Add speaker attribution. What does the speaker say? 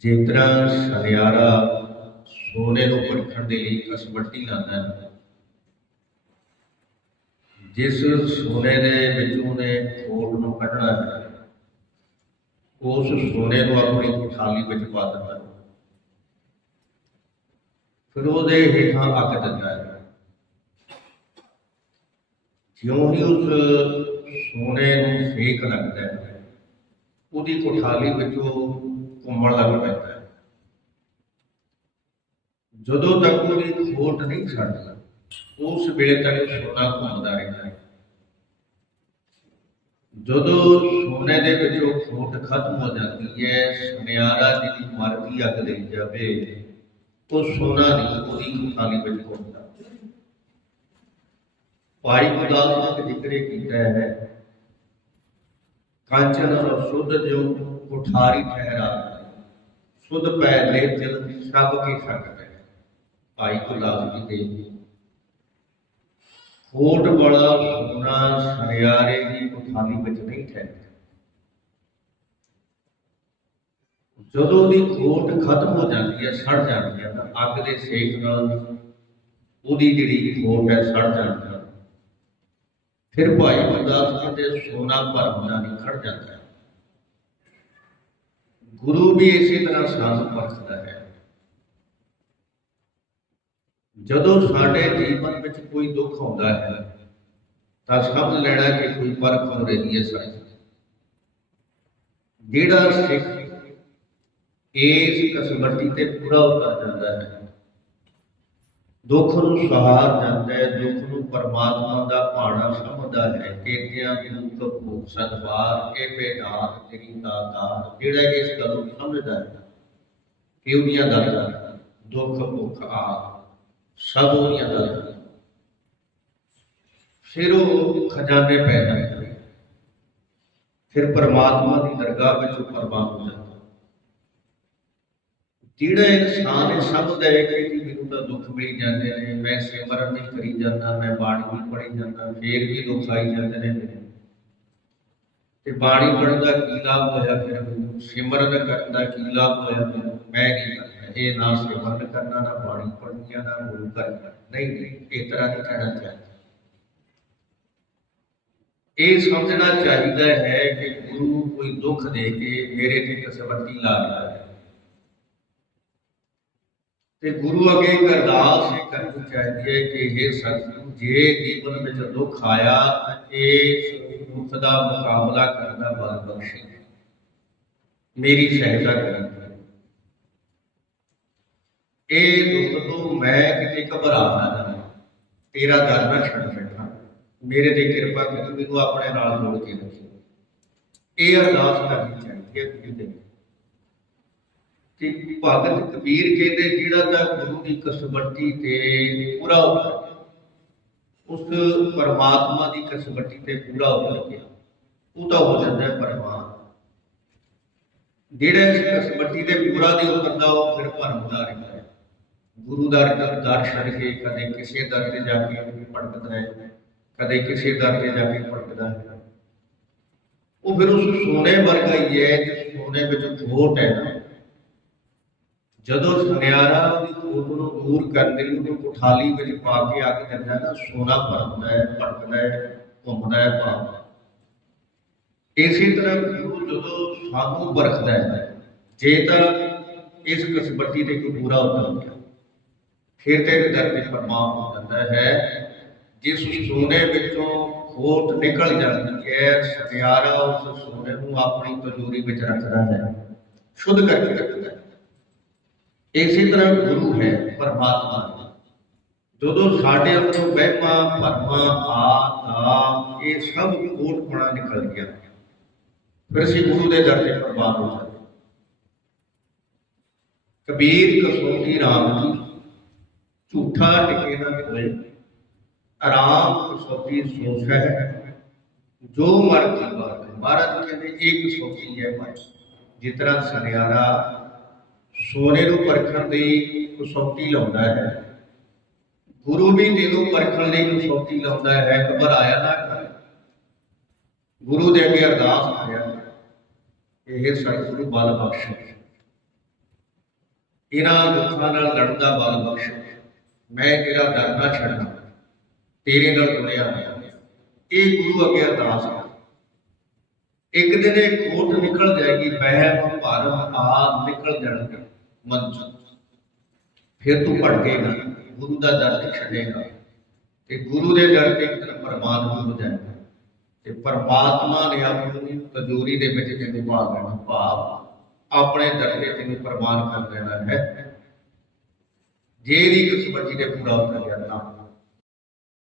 Speaker 1: ਜੇਤਰਾ ਸੁਨਿਆਰਾ ਸੋਨੇ ਨੂੰ ਪਰਖਣ ਦੇ ਲਈ ਕਸਬੱਟੀ ਲਾਉਂਦਾ ਹੈ। ਜਿਸ ਸੋਨੇ ਦੇ ਵਿੱਚੋਂ ਨੇ ਖੋਟ ਨੂੰ ਕੱਢਣਾ ਹੈ, ਉਸ ਸੋਨੇ ਨੂੰ ਆਪਣੀ ਥਾਲੀ ਵਿੱਚ ਪਾ ਦਿੰਦਾ ਹੈ। ਫਿਰ ਉਹਦੇ ਹੇਠਾਂ ਅੱਗ ਦਿੰਦਾ ਹੈ। ਜਿਉਂ ਹੀ ਉਸ ਸੋਨੇ ਨੂੰ ਫੇਕ ਲੱਗਦਾ ਹੈ, ਉਹਦੀ ਕੋਠਾਲੀ ਵਿੱਚੋਂ ਘੁੰਮਣ ਲੱਗ ਪੈਂਦਾ ਹੈ ਜਦੋਂ ਤੱਕ ਉਹਦੀ ਖੋਟ ਨਹੀਂ ਛੱਡਦਾ ਉਸ ਵੇਲੇ ਤੱਕ ਸੋਨਾ ਘੁੰਮਦਾ ਰਹਿੰਦਾ ਹੈ ਜਦੋਂ ਸੋਨੇ ਦੇ ਵਿੱਚੋਂ ਖੋਟ ਖਤਮ ਹੋ ਜਾਂਦੀ ਹੈ ਸੁਨਿਆਰਾ ਜਿਹਦੀ ਮਰਜ਼ੀ ਅੱਗ ਦੇ ਜਾਵੇ ਉਹ ਸੋਨਾ ਨਹੀਂ ਉਹਦੀ ਕੋਠਾਲੀ ਵਿੱਚ ਘੁੰਮਦਾ ਭਾਈ ਗੁਰਦਾਸ ਨੇ ਜ਼ਿਕਰ ਕੀਤਾ ਹੈ ਕਾਂਚਨ ਔਰ ਸੁਧ ਜੋ ਕੁਠਾਰੀ ਠਹਿਰਾ ਸੁਧ ਪੈ ਲੈ ਚਲ ਸਭ ਕੀ ਸਕਦਾ ਹੈ ਭਾਈ ਗੁਰਦਾਸ ਜੀ ਦੇ ਖੋਟ ਵਾਲਾ ਸੋਨਾ ਸੁਨਿਆਰੇ ਦੀ ਕੁਠਾਲੀ ਵਿੱਚ ਨਹੀਂ ਠਹਿਰਦਾ ਜਦੋਂ ਉਹਦੀ ਖੋਟ ਖਤਮ ਹੋ ਜਾਂਦੀ ਹੈ, ਸੜ ਜਾਂਦੀ ਹੈ, ਤਾਂ ਅੱਗ ਦੇ ਸੇਕ ਨਾਲ ਉਹਦੀ ਜਿਹੜੀ ਖੋਟ ਹੈ, ਸੜ ਜਾਂਦੀ ਹੈ। ਫਿਰ ਭਾਈ ਗੁਰਦਾਸ ਕਹਿੰਦੇ ਸੋਨਾ ਭਰਮਦਾ ਨਹੀਂ, ਖੜ ਜਾਂਦਾ ਗੁਰੂ ਵੀ ਇਸੇ ਤਰ੍ਹਾਂ ਸਾਨੂੰ ਪਰਖਦਾ ਹੈ। ਜਦੋਂ ਸਾਡੇ ਜੀਵਨ ਵਿੱਚ ਕੋਈ ਦੁੱਖ ਆਉਂਦਾ ਹੈ, ਤਾਂ ਸਮਝ ਲੈਣਾ ਕਿ ਕੋਈ ਪਰਖ ਹੋ ਰਹੀ ਹੈ ਸਾਡੀ ਜਿਹੜਾ ਸਿੱਖ ਇਸ ਕਸਮਤੀ ਤੇ ਪੂਰਾ ਉਤਰ ਜਾਂਦਾ ਹੈ ਦੁੱਖ ਨੂੰ ਸਹਾਰ ਜਾਂਦਾ ਹੈ, ਦੁੱਖ ਨੂੰ ਪਰਮਾਤਮਾ ਦਾ ਭਾਣਾ ਸਮਝਦਾ ਹੈ। ਕੇਤਿਆਂ ਦੁੱਖ ਭੂਖ ਸਦਵਾਰ ਇਹ ਬੇਦਾਰ ਤੇਰੀ ਦਾਤਾਰ ਜਿਹੜਾ ਇਸ ਗੱਲ ਨੂੰ ਸਮਝਦਾ ਹੈ ਕਿ ਉਹਦੀਆਂ ਦਰਦਾਂ ਦੁੱਖ, ਭੁੱਖ ਆ ਸਭ ਉਹਦੀਆਂ ਦਰਦਾਂ ਫਿਰ ਉਹ ਖਜ਼ਾਨੇ ਪੈਦਾ ਫਿਰ ਪਰਮਾਤਮਾ ਦੀ ਦਰਗਾਹ ਵਿੱਚ ਉਹ ਪ੍ਰਵਾਨ ਹੋ ਜਾਂਦਾ ਜਿਹੜਾ ਇਨਸਾਨ ਇਹ ਸਮਝਦਾ ਹੈ ਕਿ ਮੈਨੂੰ ਤਾਂ ਦੁੱਖ ਮਿਲ ਜਾਂਦੇ ਨੇ, ਮੈਂ ਸਿਮਰਨ ਨਹੀਂ ਕਰੀ ਜਾਂਦਾ, ਮੈਂ ਬਾਣੀ ਨਹੀਂ ਪੜ੍ਹੀ ਜਾਂਦਾ, ਫੇਰ ਵੀ ਦੁੱਖ ਆਈ ਜਾਂਦੇ ਨੇ ਮੇਰੇ। ਤੇ ਬਾਣੀ ਪੜ੍ਹਨ ਦਾ ਕੀ ਲਾਭ ਹੋਇਆ ਫਿਰ ਮੈਨੂੰ? ਸਿਮਰਨ ਕਰਨ ਦਾ ਕੀ ਲਾਭ ਹੋਇਆ ਮੈਨੂੰ? ਮੈਂ ਨਹੀਂ ਕਰਦਾ ਇਹ ਨਾ ਸਿਮਰਨ ਕਰਨਾ, ਨਾ ਬਾਣੀ ਪੜ੍ਹਨੀ ਨਾ ਗੁਰੂ ਕਰਨਾ। ਨਹੀਂ ਨਹੀਂ ਇਸ ਤਰ੍ਹਾਂ ਨਹੀਂ ਕਹਿਣਾ ਚਾਹੀਦਾ। ਇਹ ਸਮਝਣਾ ਚਾਹੀਦਾ ਹੈ ਕਿ ਗੁਰੂ ਕੋਈ ਦੁੱਖ ਦੇ ਕੇ ਮੇਰੇ ਤੇ ਕਸਵੱਟੀ ਲਾ ਰਿਹਾ ਹੈ। ਤੇ ਗੁਰੂ ਅੱਗੇ ਇੱਕ ਅਰਦਾਸ ਇਹ ਕਰਨੀ ਚਾਹੀਦੀ ਹੈ ਕਿ ਇਹ ਸਤਿਗੁਰੂ ਜੇ ਜੀਵਨ ਵਿੱਚ ਦੁੱਖ ਆਇਆ ਤਾਂ ਦੁੱਖ ਦਾ ਮੁਕਾਬਲਾ ਕਰਨ ਦਾ ਬਲ ਬਖਸ਼ੀ। ਮੇਰੀ ਸਹਾਇਤਾ ਕਰੀ ਇਹ ਦੁੱਖ ਤੋਂ ਮੈਂ ਕਿਤੇ ਘਬਰਾ ਨਾ ਜਾਵਾਂ। ਤੇਰਾ ਦਰ ਨਾ ਛੱਡ ਬੈਠਾ। ਮੇਰੇ ਤੇ ਕਿਰਪਾ ਕਰੀ ਮੈਨੂੰ ਆਪਣੇ ਨਾਲ ਜੋੜ ਕੇ ਰੱਖੀ। ਇਹ ਅਰਦਾਸ ਕਰਨੀ ਚਾਹੀਦੀ ਹੈ ਗੁਰੂ ਦੇ ਕਿ ਭਗਤ ਕਬੀਰ ਕਹਿੰਦੇ ਜਿਹੜਾ ਤਾਂ ਗੁਰੂ ਦੀ ਕਸਵੱਟੀ ਤੇ ਪੂਰਾ ਉਤਰ ਗਿਆ। ਉਸ ਪਰਮਾਤਮਾ ਦੀ ਕਸਵੱਟੀ ਤੇ ਪੂਰਾ ਉਤਰ ਗਿਆ। ਉਹ ਤਾਂ ਹੋ ਜਾਂਦਾ ਹੈ ਪਰਮਾਤਮਾ। ਜਿਹੜਾ ਇਸ ਕਸਵੱਟੀ ਤੇ ਪੂਰਾ ਨਹੀਂ ਉਤਰਦਾ ਉਹ ਫਿਰ ਭਰਮਦਾ ਰਹਿੰਦਾ ਹੈ। ਗੁਰੂ ਦਾ ਦਰ ਦਰ ਕਦੇ ਕਿਸੇ ਦਰ ਤੇ ਜਾ ਕੇ ਭਟਕਦਾ ਹੈ। ਕਦੇ ਕਿਸੇ ਦਰ ਤੇ ਜਾ ਕੇ ਭਟਕਦਾ ਹੈ। ਉਹ ਫਿਰ ਉਸ ਸੋਨੇ ਵਰਗਾ ਹੀ ਹੈ ਜਿਸ ਸੋਨੇ ਵਿੱਚ ਖੋਟ ਹੈ ਨਾ। ਜਦੋਂ ਸੁਨਿਆਰਾ ਉਹਦੀ ਖੋਟ ਨੂੰ ਦੂਰ ਕਰਨ ਦੇ ਲਈ ਉਹਨੂੰ ਕੋਠਾਲੀ ਵਿੱਚ ਪਾ ਕੇ ਅੱਗ ਦਿੰਦਾ ਹੈ ਨਾ ਸੋਨਾ ਭਰਦਾ ਹੈ ਭੜਕਦਾ ਹੈ, ਘੁੰਮਦਾ ਹੈ ਭਾਵਦਾ ਇਸੇ ਤਰ੍ਹਾਂ ਗੁਰੂ ਜਦੋਂ ਸਾਨੂੰ ਵਰਖਦਾ ਹੈ, ਜੇ ਤਾਂ ਇਸ ਕਸਬੱਤੀ ਤੇ ਕੋਈ ਪੂਰਾ ਉਤਰ ਗਿਆ ਫਿਰ ਤੇ ਇਹਦੇ ਦਰ ਤੇ ਪਰਮਾਨ ਹੋ ਜਾਂਦਾ ਹੈ, ਜਿਸ ਸੋਨੇ ਵਿੱਚੋਂ ਖੋਟ ਨਿਕਲ ਜਾਂਦੀ ਹੈ ਸਤਿਆਰਾ ਉਸ ਸੋਨੇ ਨੂੰ ਆਪਣੀ ਤਜੂਰੀ ਵਿੱਚ ਰੱਖਦਾ ਹੈ, ਸ਼ੁੱਧ ਕਰਕੇ ਰੱਖਦਾ ਹੈ। ਇਸੇ ਤਰ੍ਹਾਂ ਗੁਰੂ ਹੈ ਪਰਮਾਤਮਾ। ਜਦੋਂ ਸਾਡੇ ਅੰਦਰੋਂ ਵਹਿਮਾਂ, ਭਰਮਾਂ ਆਤਾ ਇਹ ਸਭ ਖੋਟ ਨਿਕਲ ਗਿਆ, ਫਿਰ ਅਸੀਂ ਗੁਰੂ ਦੇ ਦਰ ਤੇ ਪ੍ਰਵਾਨ ਹੋ ਜਾਂਦੇ। ਕਬੀਰ ਕਸੋਟੀ ਰਾਮ ਜੀ, ਝੂਠਾ ਟਿਕੇ ਨਾ ਹੋਏ ਆਰਾਮ ਕਸੋਟੀ ਸੋਚ ਹੈ। ਜੋ ਮਰਜ਼ੀ ਬਾਤ ਮਹਾਰਾਜ ਕਹਿੰਦੇ, ਇੱਕ ਸੋਚੀ ਹੈ ਭਾਈ, ਜਿਸ ਤਰ੍ਹਾਂ ਸੁਨਿਆਰਾ ਸੋਨੇ ਨੂੰ ਪਰਖਣ ਦੀ ਕਸੌਟੀ ਲਾਉਂਦਾ ਹੈ। ਗੁਰੂ ਵੀ ਦਿਲੋਂ ਪਰਖਣ ਲਈ ਕਸੌਟੀ ਲਾਉਂਦਾ ਹੈ। ਘਬਰਾਇਆ ਨਾ ਕਰ ਗੁਰੂ ਦੇ ਅੱਗੇ ਅਰਦਾਸ ਕਰਿਆ ਇਹ ਸਤਿਗੁਰੂ ਬਲ ਬਖਸ਼ੋ। ਇਹਨਾਂ ਦੁੱਖਾਂ ਨਾਲ ਲੜਨ ਦਾ ਬਲ ਬਖਸ਼। ਮੈਂ ਤੇਰਾ ਦਰ ਨਾ ਛੱਡਣਾ ਤੇਰੇ ਨਾਲ ਜੁੜਿਆ ਹੋਇਆ ਇਹ ਗੁਰੂ ਅੱਗੇ ਅਰਦਾਸ ਹੈ ਇੱਕ ਦਿਨ ਇਹ ਖੋਟ ਨਿਕਲ ਜਾਏਗੀ ਵਹਿਮ ਭਰਮ ਆਦ ਨਿਕਲ ਜਾਣਗੇ ਮਨ ਚੋਂ ਫਿਰ ਤੂੰ ਭਟਕੇਗਾ ਗੁਰੂ ਦਾ ਦਰ ਤੇ ਛੱਡੇਗਾ। ਤੇ ਗੁਰੂ ਦੇ ਦਰ ਤੇ ਇੱਕ ਤਰ੍ਹਾਂ ਪਰਮਾਤਮਾ ਹੋ ਜਾਏਗਾ ਤੇ ਪਰਮਾਤਮਾ ਨੇ ਆਪਣੀ ਤਜੂਰੀ ਦੇ ਵਿੱਚ ਤੈਨੂੰ ਪਾ ਦੇਣਾ ਭਾਵ ਆਪਣੇ ਦਰ ਤੇ ਤੈਨੂੰ ਪ੍ਰਮਾਨ ਕਰ ਦੇਣਾ ਹੈ। ਜੇ ਦੀ ਕਿਸਮਤ ਜੀ ਨੇ ਪੂਰਾ ਉਤਰ ਜਾਂਦਾ